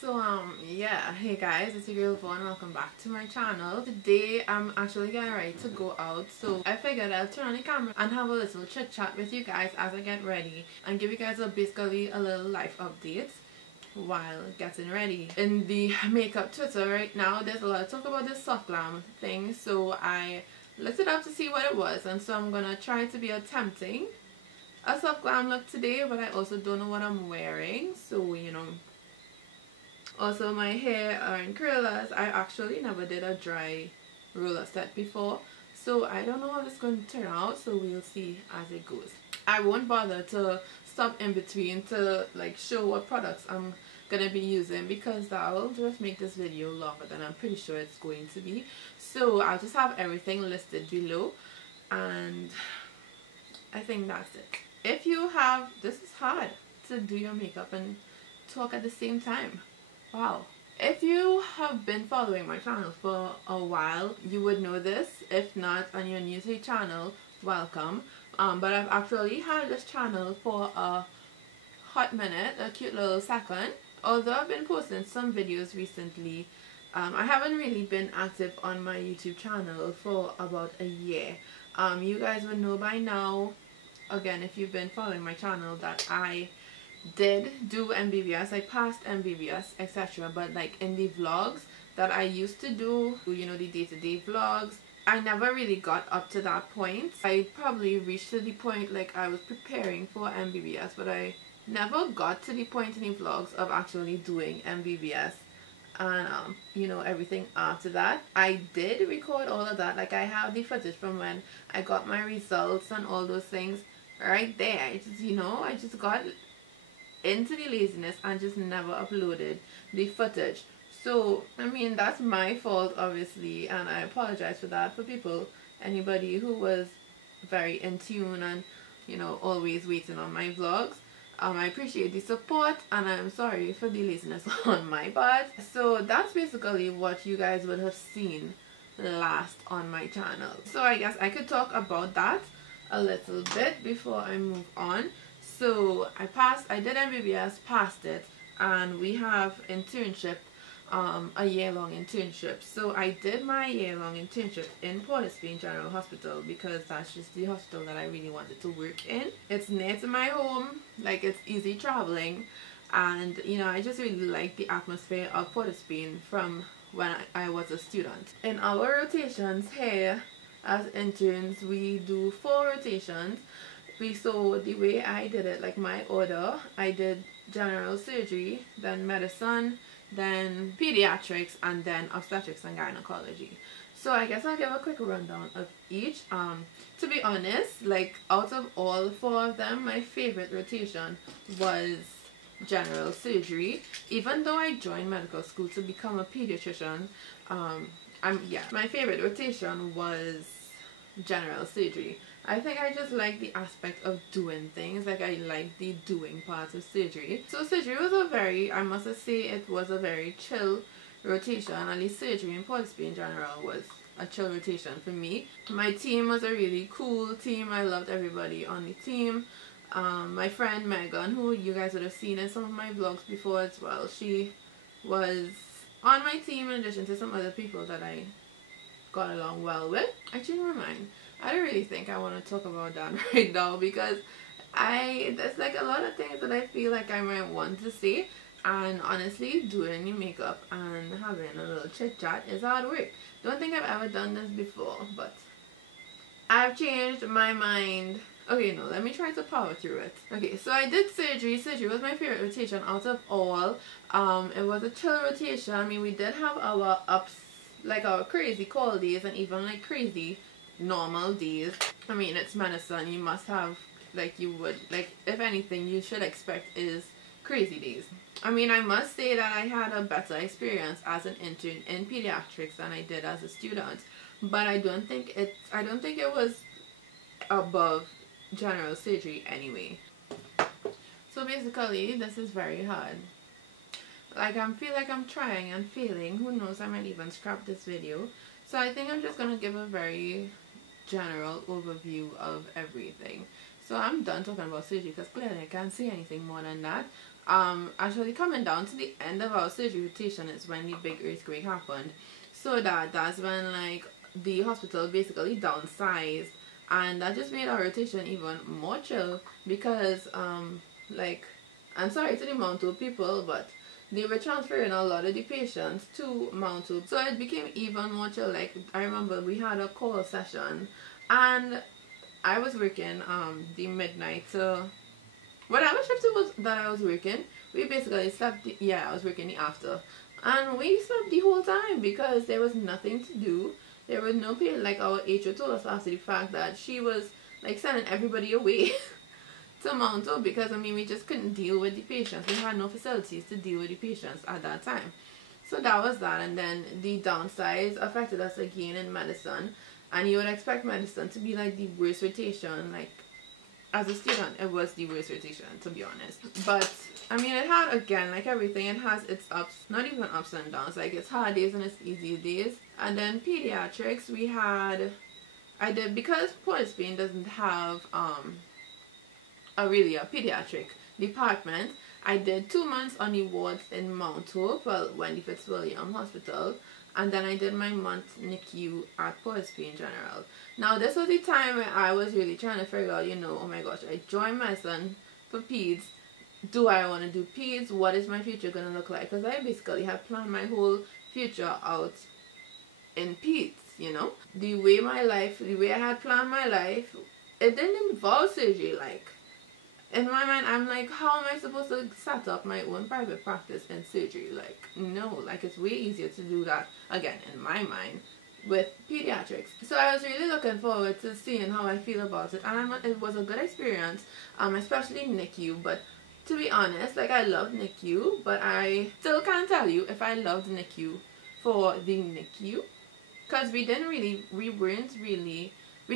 So yeah, hey guys, it's your girl Vaughn. Welcome back to my channel. Today I'm actually getting ready to go out, so I figured I'll turn on the camera and have a little chit chat with you guys as I get ready and give you guys basically a little life update while getting ready. In the makeup Twitter right now, there's a lot of talk about this soft glam thing, so I looked it up to see what it was, and so I'm gonna try to be attempting a soft glam look today, but I also don't know what I'm wearing, so you know. Also, my hair are in curlers. I actually never did a dry roller set before, so I don't know how it's going to turn out, so we'll see as it goes. I won't bother to stop in between to like show what products I'm gonna be using, because that will just make this video longer than I'm pretty sure it's going to be. So I'll just have everything listed below, and I think that's it. If you have, this is hard to do your makeup and talk at the same time. Wow. If you have been following my channel for a while, you would know this. If not, and you're new to the channel, welcome. But I've actually had this channel for a hot minute, a cute little second. Although I've been posting some videos recently, I haven't really been active on my YouTube channel for about a year. You guys would know by now, again, if you've been following my channel, that I did do MBBS. I passed MBBS, etc. But like in the vlogs that I used to do, you know, the day-to-day vlogs, I never really got up to that point. I probably reached to the point like I was preparing for MBBS, but I never got to the point in the vlogs of actually doing MBBS and you know, everything after that. I did record all of that. Like I have the footage from when I got my results and all those things right there. I just, you know, I just got into the laziness and just never uploaded the footage. So I mean, that's my fault obviously, and I apologize for that for people, anybody who was very in tune and, you know, always waiting on my vlogs. I appreciate the support, and I'm sorry for the laziness on my part. So that's basically what you guys would have seen last on my channel. So I guess I could talk about that a little bit before I move on. So I did MBBS, passed it, and we have internship, a year-long internship. So I did my year-long internship in Port of Spain General Hospital, because that's just the hospital that I really wanted to work in. It's near to my home, like it's easy traveling, and you know, I just really like the atmosphere of Port of Spain from when I was a student. In our rotations here as interns, we do 4 rotations. So the way I did it, like my order, I did general surgery, then medicine, then pediatrics, and then obstetrics and gynecology. So I guess I'll give a quick rundown of each. To be honest, like out of all 4 of them, my favorite rotation was general surgery. Even though I joined medical school to become a pediatrician, my favorite rotation was general surgery. I think I just like the aspect of doing things. Like I like the doing part of surgery. So surgery was I must say it was a very chill rotation. At least surgery in Port of Spain in general was a chill rotation for me. My team was a really cool team. I loved everybody on the team. My friend Megan, who you guys would have seen in some of my vlogs before as well, she was on my team in addition to some other people that I got along well with. Actually, never mind. I don't really think I want to talk about that right now, because there's like a lot of things that I feel like I might want to say, and honestly, doing your makeup and having a little chit chat is hard work. Don't think I've ever done this before, but I've changed my mind. Okay, no, let me try to power through it. Okay, so I did surgery. Surgery was my favorite rotation out of all. It was a chill rotation. I mean, we did have our ups, like our crazy cold days, and even like crazy normal days. I mean, it's medicine. You must have, like, you would, like, if anything you should expect is crazy days. I mean, I must say that I had a better experience as an intern in pediatrics than I did as a student, but I don't think it was above general surgery anyway. So basically, this is very hard. Like, I feel like I'm trying and failing. Who knows, I might even scrap this video. So I think I'm just gonna give a very general overview of everything. So I'm done talking about surgery because clearly I can't say anything more than that. Actually coming down to the end of our surgery rotation is when the big earthquake happened. So that's when like the hospital basically downsized, and that just made our rotation even more chill because like, I'm sorry to the Mount Hope people, but they were transferring a lot of the patients to Mount Hope, so it became even more chill. Like I remember we had a call session and I was working the midnight to whatever shift it was that I was working. We basically slept I was working the after, and we slept the whole time because there was nothing to do. There was no patient. Like our HO told us after the fact that she was like sending everybody away to Mount Hope because I mean we just couldn't deal with the patients. We had no facilities to deal with the patients at that time. So that was that, and then the downsize affected us again in medicine. And you would expect medicine to be like the worst rotation. Like as a student, it was the worst rotation, to be honest. But I mean, it had, again, like everything, it has its ups, not even ups and downs. Like its hard days and its easy days. And then pediatrics, we had, because Spain doesn't have a pediatric department. I did 2 months on the wards in Mount Hope, well, Wendy Fitzwilliam Hospital. And then I did my month NICU at Spain General. Now this was the time where I was really trying to figure out, you know, oh my gosh, I joined medicine for peds. Do I want to do peds? What is my future going to look like? Because I basically had planned my whole future out in peds, you know. The way I had planned my life, it didn't involve surgery. Like, in my mind, I'm like, how am I supposed to set up my own private practice in surgery? Like, no, like it's way easier to do that, again, in my mind, with pediatrics. So I was really looking forward to seeing how I feel about it, and it was a good experience, especially NICU. But to be honest, like I loved NICU, but I still can't tell you if I loved NICU for the NICU, because we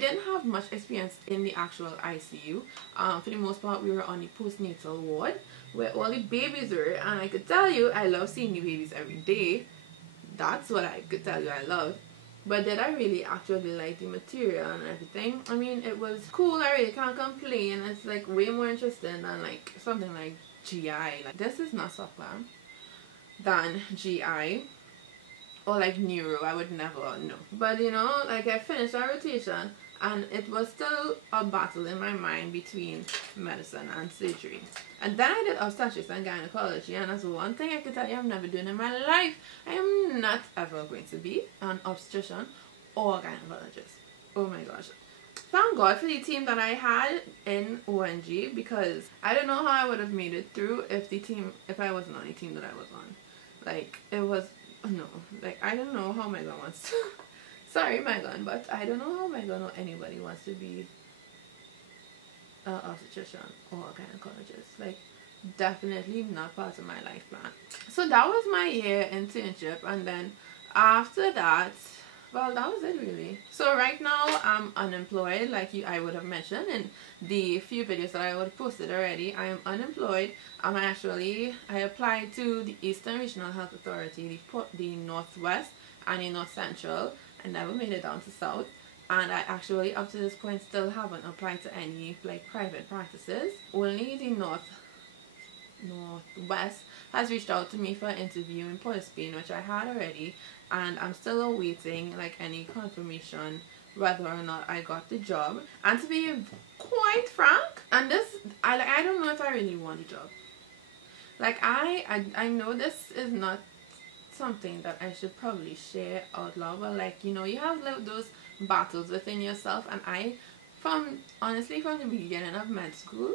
didn't have much experience in the actual ICU. For the most part, we were on the postnatal ward where all the babies were, and I could tell you I love seeing the babies every day. That's what I could tell you I love. But did I really actually like the material and everything? I mean, it was cool. I really can't complain. It's like way more interesting than like something like GI. Like this is not Stalk'r than GI. Or like neuro, I would never know. But you know, like I finished our rotation and it was still a battle in my mind between medicine and surgery. And then I did obstetrics and gynecology, and that's one thing I can tell you I'm never doing in my life. I am not ever going to be an obstetrician or gynecologist. Oh my gosh. Thank God for the team that I had in ONG, because I don't know how I would have made it through if I wasn't on the team that I was on. Like it was, no, like I don't know how Megan wants to sorry Megan, but I don't know how Megan or anybody wants to be an obstetrician or a gynecologist. Like definitely not part of my life plan. So that was my year internship, and then after that, well, that was it really. So right now I'm unemployed, like I would have mentioned in the few videos that I would have posted already. I am unemployed. I applied to the Eastern Regional Health Authority, the Northwest and the North Central. I never made it down to South, and I actually up to this point still haven't applied to any like private practices. Only the Northwest has reached out to me for an interview in Spain, which I had already, and I'm still awaiting like any confirmation whether or not I got the job. And to be quite frank, and this I don't know if I really want the job. Like I know this is not something that I should probably share out loud, but like, you know, you have those battles within yourself, and honestly from the beginning of med school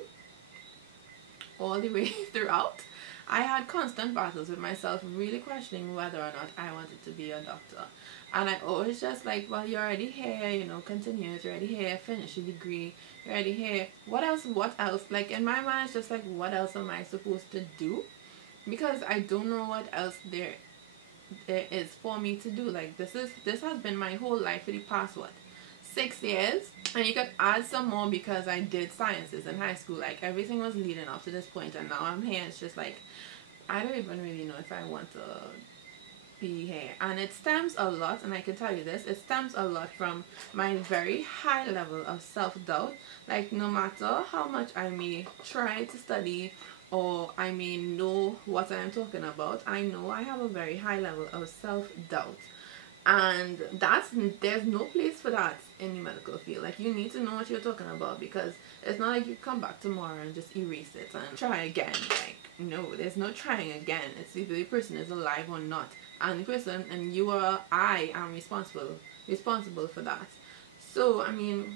all the way throughout, I had constant battles with myself, really questioning whether or not I wanted to be a doctor. And I always just like, well, you're already here, you know, continue, you're already here, finish your degree, you're already here, what else? Like in my mind it's just like, what else am I supposed to do? Because I don't know what else there is for me to do. Like this has been my whole life for the past 6 years, and you could add some more because I did sciences in high school. Like everything was leading up to this point, and now I'm here. It's just like I don't even really know if I want to puffy hair, and it stems a lot, and I can tell you this, it stems a lot from my very high level of self-doubt. Like, no matter how much I may try to study or I may know what I'm talking about, I know I have a very high level of self-doubt, and there's no place for that in the medical field. Like, you need to know what you're talking about, because it's not like you come back tomorrow and just erase it and try again. Like, no, there's no trying again. It's either the person is alive or not, and the person and I am responsible for that. So I mean,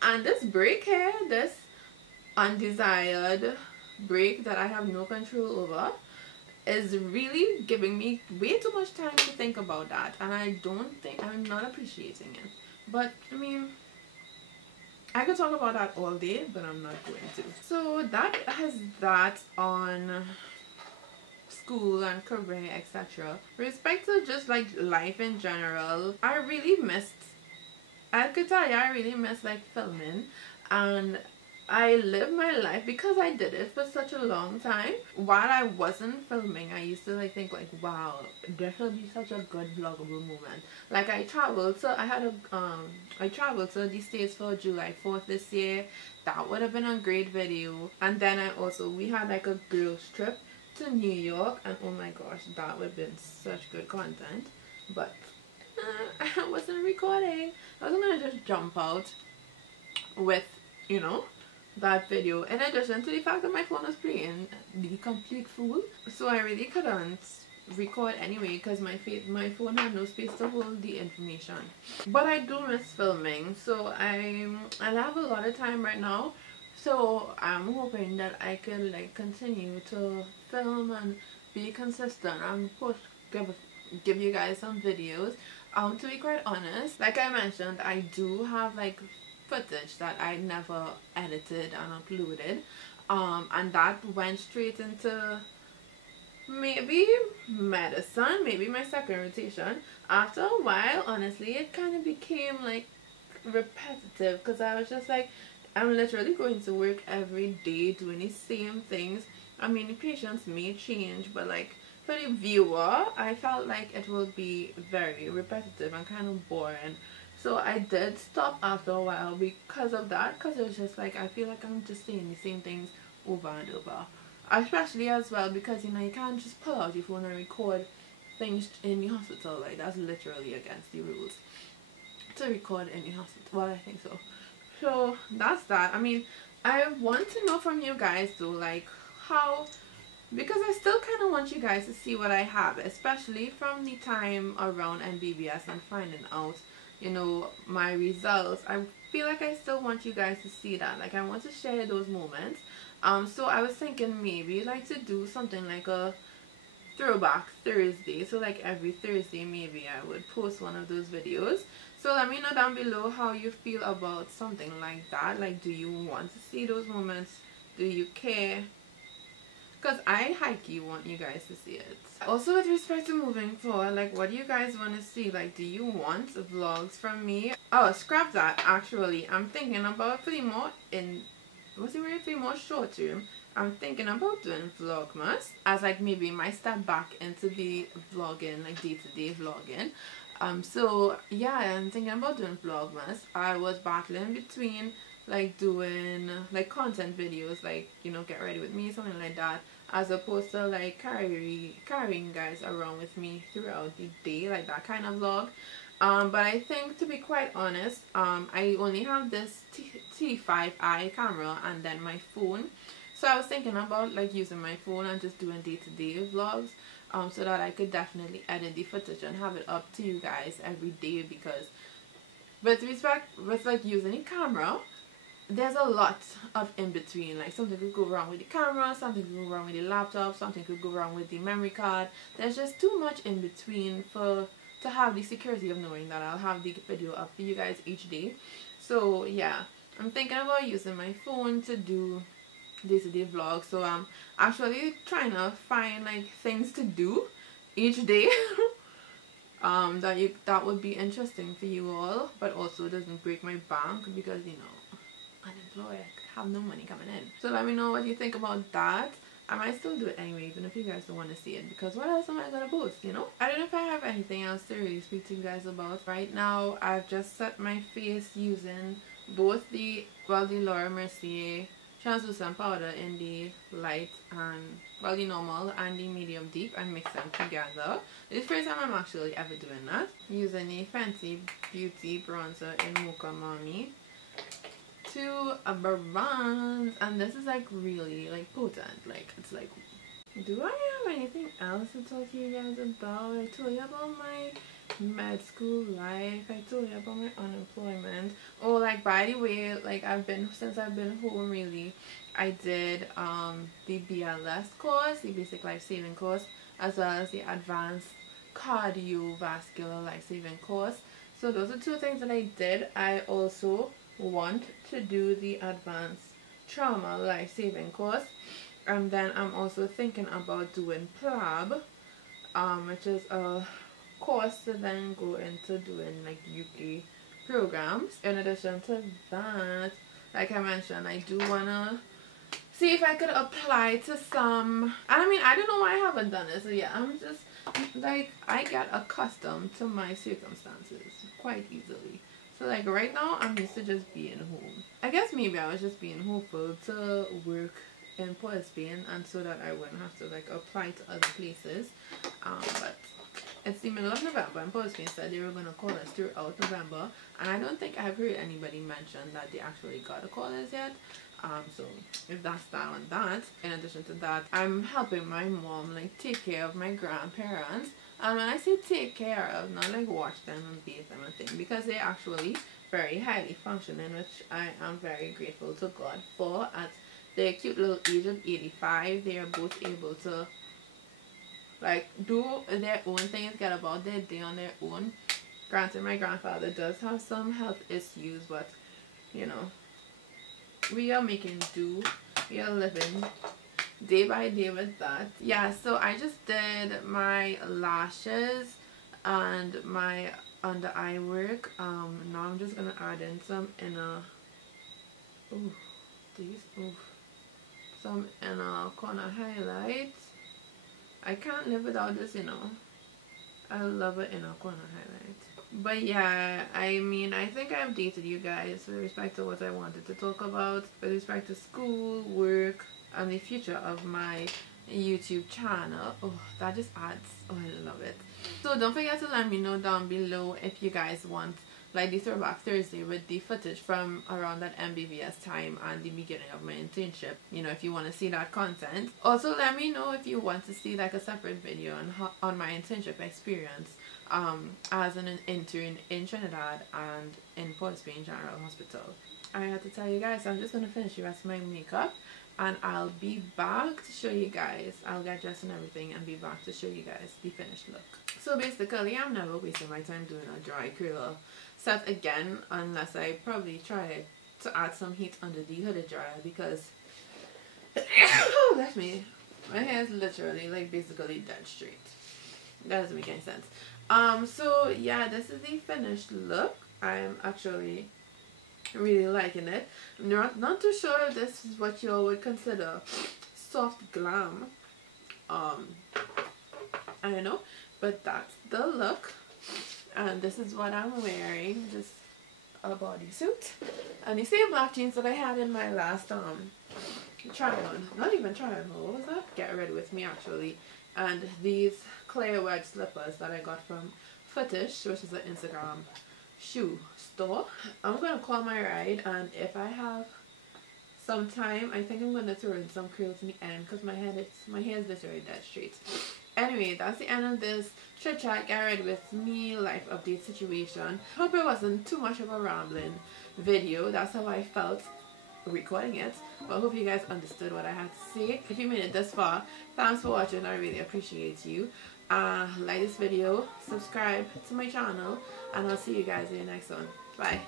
and this break here, this undesired break that I have no control over, is really giving me way too much time to think about that, and I'm not appreciating it. But I mean, I could talk about that all day, but I'm not going to. So that has that on school and career, etc. With respect to just like life in general, I could tell you I really miss like filming, and I live my life, because I did it for such a long time. While I wasn't filming, I used to like think like, wow, this will be such a good vloggable moment. Like, I traveled to the States for July 4th this year. That would have been a great video. And then we had like a girls trip to New York, and oh my gosh, that would have been such good content. But I wasn't recording. I wasn't gonna just jump out with, you know, that video, in addition to the fact that my phone was playing the complete fool. So I really couldn't record anyway, because my phone had no space to hold the information. But I do miss filming, so I have a lot of time right now, so I'm hoping that I can like continue to film and be consistent and give you guys some videos. To be quite honest, like I mentioned, I do have like footage that I never edited and uploaded, and that went straight into maybe medicine, maybe my second rotation. After a while, honestly, it kind of became like repetitive, because I was just like, I'm literally going to work every day doing the same things. I mean, the patients may change, but like for the viewer, I felt like it would be very repetitive and kind of boring. So I did stop after a while because of that, because it was just like, I feel like I'm just saying the same things over and over. Especially as well because, you know, you can't just pull out your phone and record things in the hospital. Like, that's literally against the rules to record in the hospital. Well, I think so. So that's that. I mean, I want to know from you guys though, like how, because I still kind of want you guys to see what I have, especially from the time around MBBS and finding out, you know, my results. I feel like I still want you guys to see that. Like, I want to share those moments. So I was thinking maybe like to do something like a throwback Thursday. So like every Thursday maybe I would post one of those videos. So let me know down below how you feel about something like that. Like, do you want to see those moments? Do you care? Because I hikey want you guys to see it. Also, with respect to moving forward, like, what do you guys want to see? Like, do you want vlogs from me? Oh, scrap that. Actually, I'm thinking about for the more short term, I'm thinking about doing vlogmas as like maybe my step back into the vlogging, like day-to-day vlogging. So yeah, I'm thinking about doing vlogmas. I was battling between like doing like content videos, like, you know, get ready with me, something like that, as opposed to like carrying guys around with me throughout the day, like that kind of vlog. But I think, to be quite honest, I only have this T5i camera and then my phone. So I was thinking about like using my phone and just doing day-to-day vlogs, so that I could definitely edit the footage and have it up to you guys every day. Because with like using the camera, there's a lot of in between. Like, something could go wrong with the camera, something could go wrong with the laptop, something could go wrong with the memory card. There's just too much in between to have the security of knowing that I'll have the video up for you guys each day. So yeah, I'm thinking about using my phone to do day-to-day vlogs. So I'm actually trying to find like things to do each day that would be interesting for you all, but also doesn't break my bank, because, you know, unemployed, I have no money coming in. So let me know what you think about that. I might still do it anyway, even if you guys don't want to see it, because what else am I gonna post, you know? I don't know if I have anything else to really speak to you guys about. Right now, I've just set my face using both the Laura Mercier translucent powder in the light and, well, the normal and the medium deep, and mix them together. This is the first time I'm actually ever doing that. Using the Fenty Beauty bronzer in Mocha Mami. 2 bronze, and this is like really like potent. Like, it's like, do I have anything else to talk to you guys about? I told you about my med school life. I told you about my unemployment. Oh, like, by the way, like, since I've been home, really, I did the BLS course, the basic life saving course, as well as the advanced cardiovascular life saving course. So those are 2 things that I did. I also want to do the advanced trauma life saving course, and then I'm also thinking about doing PLAB, which is a course to then go into doing like UK programs. In addition to that, like I mentioned, I do wanna see if I could apply to some, and I mean, I don't know why I haven't done it. So yeah, I'm just like, I get accustomed to my circumstances quite easily. So like right now, I'm used to just being home. I guess maybe I was just being hopeful to work in Port Spain, and so that I wouldn't have to like apply to other places. But it's the middle of November, and Port Spain said they were going to call us throughout November, and I don't think I've heard anybody mention that they actually got a call us yet. So if that's that on that. In addition to that, I'm helping my mom like take care of my grandparents. And when I say take care of, not like watch them and bathe them and things, because they're actually very highly functioning, which I am very grateful to God for. At their cute little age of 85, they are both able to like do their own things, get about their day on their own. Granted, my grandfather does have some health issues, but you know, we are making do, we are living day by day with that. Yeah, so I just did my lashes and my under eye work. Now I'm just gonna add in some inner, some inner corner highlights. I can't live without this, you know. I love an inner corner highlight. But yeah, I mean, I think I've dated you guys with respect to what I wanted to talk about, with respect to school, work, and the future of my YouTube channel. Oh, that just adds, oh, I love it. So don't forget to let me know down below if you guys want like the Throwback Thursday with the footage from around that MBVS time and the beginning of my internship. You know, if you want to see that content. Also, let me know if you want to see like a separate video on my internship experience as an intern in Trinidad and in Port Spain General Hospital. I had to tell you guys, I'm just going to finish the rest of my makeup, and I'll be back to show you guys. I'll get dressed and everything and be back to show you guys the finished look. So basically, I'm never wasting my time doing a dry curler set again, unless I probably try to add some heat under the hooded dryer, because oh, that's me. My hair is literally like basically dead straight. That doesn't make any sense. So yeah, this is the finished look. I'm actually really liking it. I'm not too sure if this is what you all would consider soft glam. I don't know, but that's the look, and this is what I'm wearing. Just a bodysuit and the same black jeans that I had in my last try on. Not even try on, what was that? Get Ready With Me, actually. And these clear wedge slippers that I got from Footish, which is an Instagram shoe store. I'm gonna call my ride, and if I have some time, I think I'm gonna throw in some curls in the end, because my hair is literally dead straight. Anyway, that's the end of this chit chat, get ready with me, life update situation. Hope it wasn't too much of a rambling video. That's how I felt recording it, but I hope you guys understood what I had to say. If you made it this far, thanks for watching. I really appreciate you. Like this video, subscribe to my channel, and I'll see you guys in the next one. Bye.